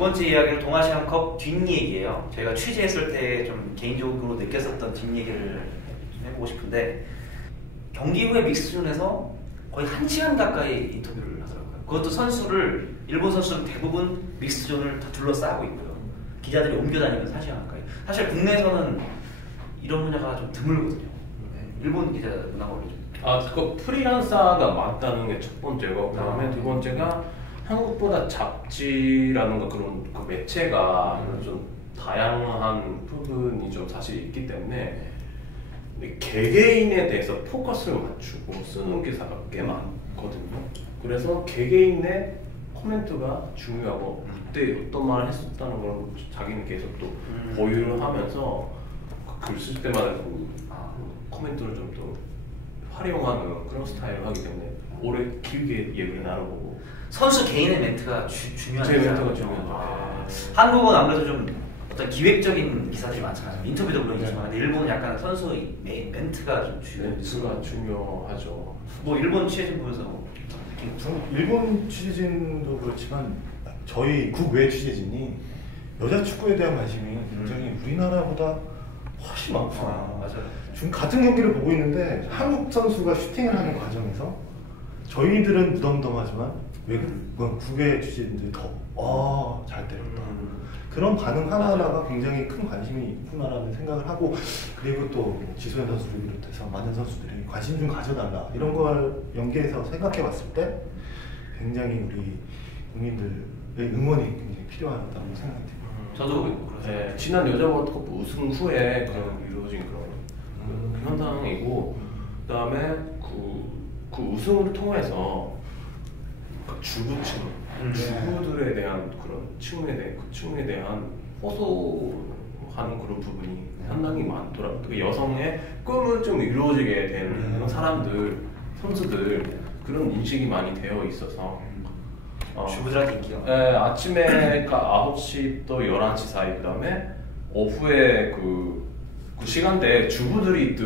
번째 이야기는 동아시안컵 뒷얘기예요. 저희가 취재했을 때 좀 개인적으로 느꼈었던 뒷얘기를 좀 해보고 싶은데, 경기 후에 믹스존에서 거의 1시간 가까이 인터뷰를 하더라고요. 그것도 일본 선수들은 대부분 믹스존을 다 둘러싸고 있고요. 기자들이 옮겨다니면서 1시간 가까이. 사실 국내에서는 이런 분야가 좀 드물거든요. 일본 기자 문화가 원래 좀. 그 프리랜서가 많다는 게 첫 번째고, 그다음에 두 번째가 한국보다 잡지라는 거 그런 그 매체가 좀 다양한 부분이 좀 사실 있기 때문에 개개인에 대해서 포커스를 맞추고 쓰는 기사가 꽤 많거든요. 그래서 개개인의 코멘트가 중요하고 그때 어떤 말을 했었다는 걸 자기는 계속 또 보유를 하면서 글 쓸 때마다 코멘트를 좀 더 활용하는 그런 스타일을 하기 때문에 오래 길게 얘기를 나눠보고. 선수 개인의 멘트가 중요한 제 멘트가 중요하죠. 한국은 아무래도 좀 어떤 기획적인 기사들이 많잖아요. 인터뷰도 물론 있지만, 근데 일본은 약간 선수 멘트가 좀 멘트가 중요하죠. 뭐 일본 취재진 보면서 저는 일본 취재진도 그렇지만 저희 국외 취재진이 여자 축구에 대한 관심이 굉장히 우리나라보다 훨씬 많구나. 맞아요. 지금 같은 경기를 보고 있는데 한국 선수가 슈팅을 하는 과정에서 저희들은 무덤덤하지만 국외 취재진들이 더 잘 때렸다. 그런 반응 하나하나가 굉장히 큰 관심이 있구나라는 생각을 하고, 그리고 또 지소연 선수를 비롯해서 많은 선수들이 관심 좀 가져달라 이런 걸 연계해서 생각해 봤을 때 굉장히 우리 국민들의 응원이 굉장히 필요하다고 생각이 듭니다. 저도 네, 지난 여자 월드컵 우승 후에 그런 이루어진 그런 현상이고, 그다음에 그 우승을 통해서 주부들에 대한 그런 층에 대한 호소하는 그런 부분이 상당히 많더라고요. 그 여성의 꿈은 좀 이루어지게 되는 그런 사람들, 선수들 그런 인식이 많이 되어 있어서 주부들한테 인기가 네, 아침에 9시 또 11시 사이, 그다음에 오후에 그 시간대에 주부들이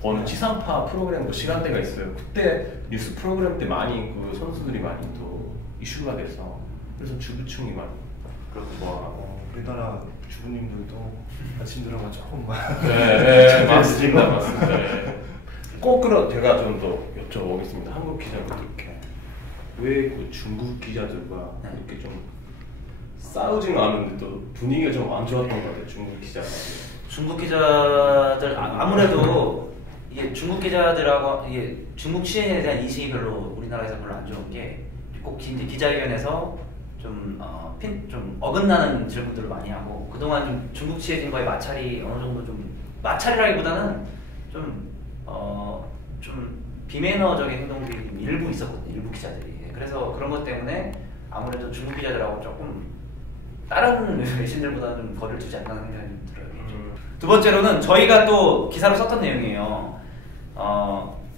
보는 지상파 프로그램 시간대가 있어요. 그때 뉴스 프로그램 때 많이 그 선수들이 많이 또 이슈가 돼서, 그래서 주부층이 많이 그렇게 좋아하고. 우리나라 주부님들도 아침 드라마 조금 네, 맞습니다. 꼭 제가 좀 더 여쭤보겠습니다. 한국 기자분들께 왜 그 중국 기자들과 이렇게 좀 싸우지는 않는데도 분위기가 좀 안 좋았던 것 같아요. 중국 기자들. 중국 기자들 아무래도 이게 중국 기자들하고 이게 중국 취재에 대한 인식이 별로 우리나라에서 별로 안 좋은 게, 꼭 기자회견에서 좀 어긋나는 질문들을 많이 하고, 그동안 좀 중국 취재진과의 마찰이 어느 정도 좀 마찰이라기보다는 좀 비매너적인 행동들이 일부 있었거든요. 일부 기자들이. 그래서 그런 것 때문에 아무래도 중국 기자들하고 조금 다른 외신들보다는 좀 거리를 두지 않나 생각이 들어요. 두 번째로는 저희가 또 기사로 썼던 내용이에요.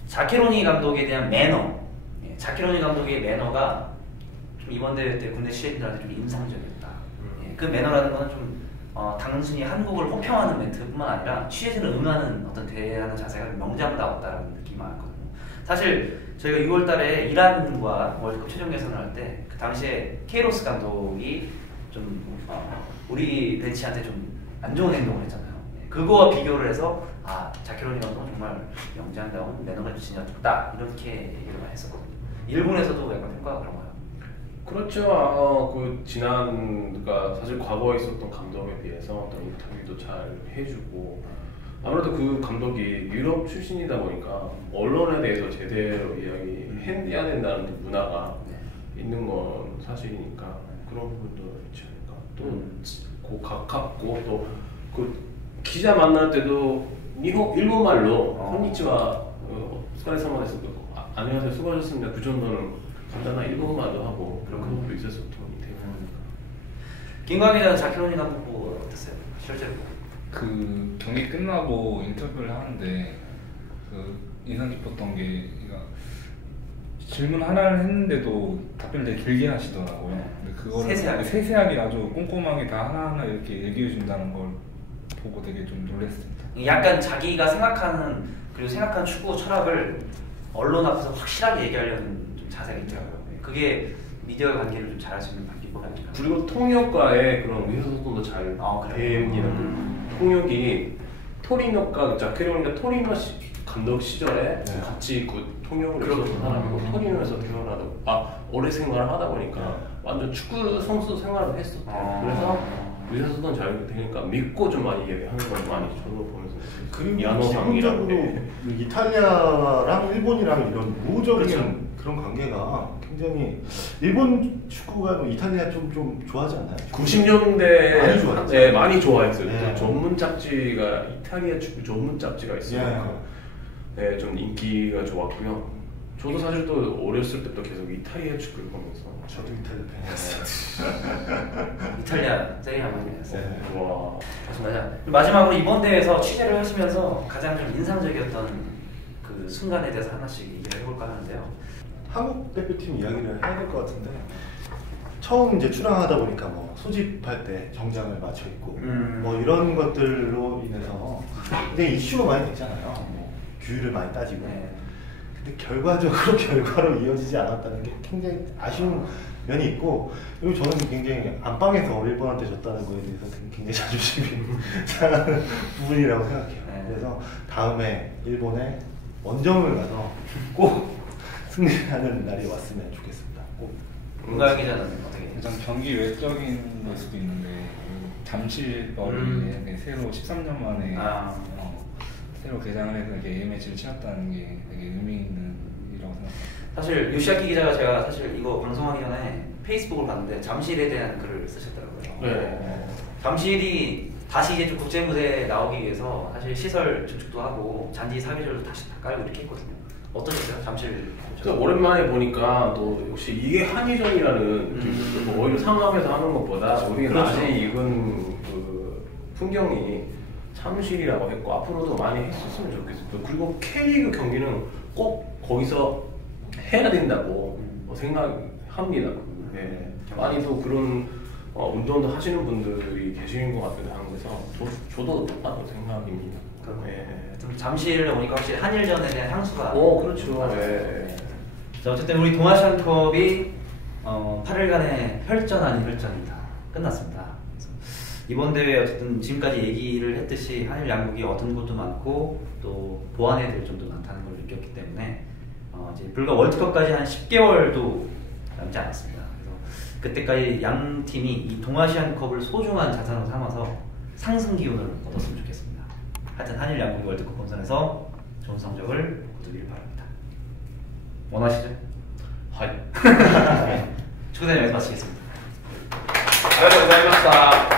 자케로니 감독에 대한 매너. 자케로니 감독의 매너가 좀 이번 대회 때 국내 취재진들한테 좀 인상적이었다. 그 매너라는 거는 좀 단순히 한국을 호평하는 멘트뿐만 아니라 취재진을 응하는 어떤 대하는 자세가 명장다웠다는 느낌이 많거든요. 사실 저희가 6월달에 이란과 월드컵 최종 예선을 할 때 그 당시에 케이로스 감독이 좀 우리 벤치한테 좀 안 좋은 행동을 했잖아요. 그거와 비교를 해서 자케로니 감독은 정말 명장다운 매너가 진짜 좋다, 이렇게 얘기를 많이 했었거든요. 일본에서도 약간 평가가 그런가요? 그렇죠. 그러니까 사실 과거에 있었던 감독에 비해서 어떤 인터뷰도 잘 해주고, 아무래도 그 감독이 유럽 출신이다 보니까 언론에 대해서 제대로 이야기해야 된다는 문화가 있는 건 사실이니까 그런 부분도 있지 않을까. 또 가깝고, 또 그 기자 만날 때도 일본말로 콘니치와 스카이사마에서 안녕하세요, 수고하셨습니다, 그 정도는 간단한 일본말도 하고 그런 것도 있어서 도움이 되고 하니까. 김광희 기자는 자케로니 감독 보고 어땠어요? 실제로? 그 경기 끝나고 인터뷰를 하는데 그 인상 깊었던 게, 그러니까 질문 하나를 했는데도 답변을 되게 길게 하시더라고요. 근데 그거를 세세하게 아주 꼼꼼하게 다 하나하나 이렇게 얘기해 준다는 걸 보고 되게 좀 놀랐습니다. 약간 자기가 생각하는 축구 철학을 언론 앞에서 확실하게 얘기하려는 좀 자세가 있더라고요. 그게 미디어의 관계를 좀 잘할 수 있는 방법인 기법이 아닐까. 그리고 통역과의 그런 의사소통도 잘 됩니다. 통역이 토리노가 자케로니가 토리노 감독 시절에 네. 같이 통역을 했었던 사람이고 토리노에서 태어나다 오래 생활을 하다 보니까 완전 축구 선수 생활을 했었대요. 그래서 의사소통 잘 되니까 믿고 좀 많이 얘기하는 걸 많이 저도 보면서 그리고 야노상이랑 기본적으로 이탈리아랑 일본이랑 이런 우호적인 그렇죠. 그런 관계가 굉장히 일본 축구가 이탈리아 좀 좋아하지 않나요? 90년대 많이 좋아했죠. 네, 많이 좋아했어요. 네. 전문 잡지가 이탈리아 축구 전문 잡지가 있어요. 네, 좀 인기가 좋았고요. 저도 사실 또 어렸을 때부터 계속 이탈리아 축구를 보면서 저도 이탈리아 팬이었어요. 이탈리아 세리아 많이 했어요. 네. 와. 맞습니다. 마지막으로 이번 대회에서 취재를 하시면서 가장 좀 인상적이었던 그 순간에 대해서 하나씩 얘기를 해볼까 하는데요. 한국 대표팀 이야기를 해야 될 것 같은데 처음 이제 출항하다 보니까 뭐 소집할 때 정장을 맞춰 입고 뭐 이런 것들로 인해서 굉장히 이슈가 많이 됐잖아요. 뭐 규율을 많이 따지고. 네. 근데 결과적으로 결과로 이어지지 않았다는 게 굉장히 아쉬운 면이 있고, 그리고 저는 굉장히 안방에서 일본한테 졌다는 거에 대해서 굉장히 자존심이 상하는 부분이라고 생각해요. 네. 그래서 다음에 일본에 원정을 가서 꼭 승리하는 날이 왔으면 좋겠습니다. 꼭. 문가영 기자는 어떻게? 일단 경기 외적인 걸 수도 있는데 잠실버리에 새로 13년 만에 새로 개장을 해서 이렇게 A매치를 치렀다는 게 되게 의미 있는 일이라고 생각합니다. 사실 요시아키 기자가 제가 사실 이거 방송하기 전에 페이스북을 봤는데 잠실에 대한 글을 쓰셨더라고요. 네. 잠실이 다시 이제 좀 국제 무대에 나오기 위해서 사실 시설 증축도 하고 잔디 사계절도 다시 다 깔고 이렇게 했거든요. 어떠셨어요? 잠실? 오랜만에 보니까 또 역시 이게 한의전이라는 느낌이 뭐 오히려 상암에서 하는 것보다 우리 그렇죠. 낮에 익은 그 풍경이 잠실이라고 했고 앞으로도 많이 했었으면 좋겠어요. 그리고 K리그 경기는 꼭 거기서 해야 된다고 생각합니다. 네. 많이 또 그런 운동도 하시는 분들이 계시는 것 같기도 하면서 저도 똑같은 생각입니다. 네. 좀 잠실에 오니까 확실히 한일전에 대한 향수가. 그렇죠. 네. 자, 어쨌든 우리 동아시안컵이 8일간의 혈전 아닌 혈전이다. 끝났습니다. 그래서 이번 대회 어쨌든 지금까지 얘기를 했듯이 한일 양국이 얻은 것도 많고 또 보완해야 될 점도 많다는 걸 느꼈기 때문에 이제 불과 월드컵까지 한 10개월도 남지 않았습니다. 그래서 그때까지 양 팀이 이 동아시안컵을 소중한 자산으로 삼아서 상승 기운을 얻었으면 좋겠습니다. 하여튼 한일 양국이 월드컵 본선에서 좋은 성적을 거두기를 바랍니다. 원하시죠? 하이. 축구대회 여기서 마치겠습니다. 감사합니다.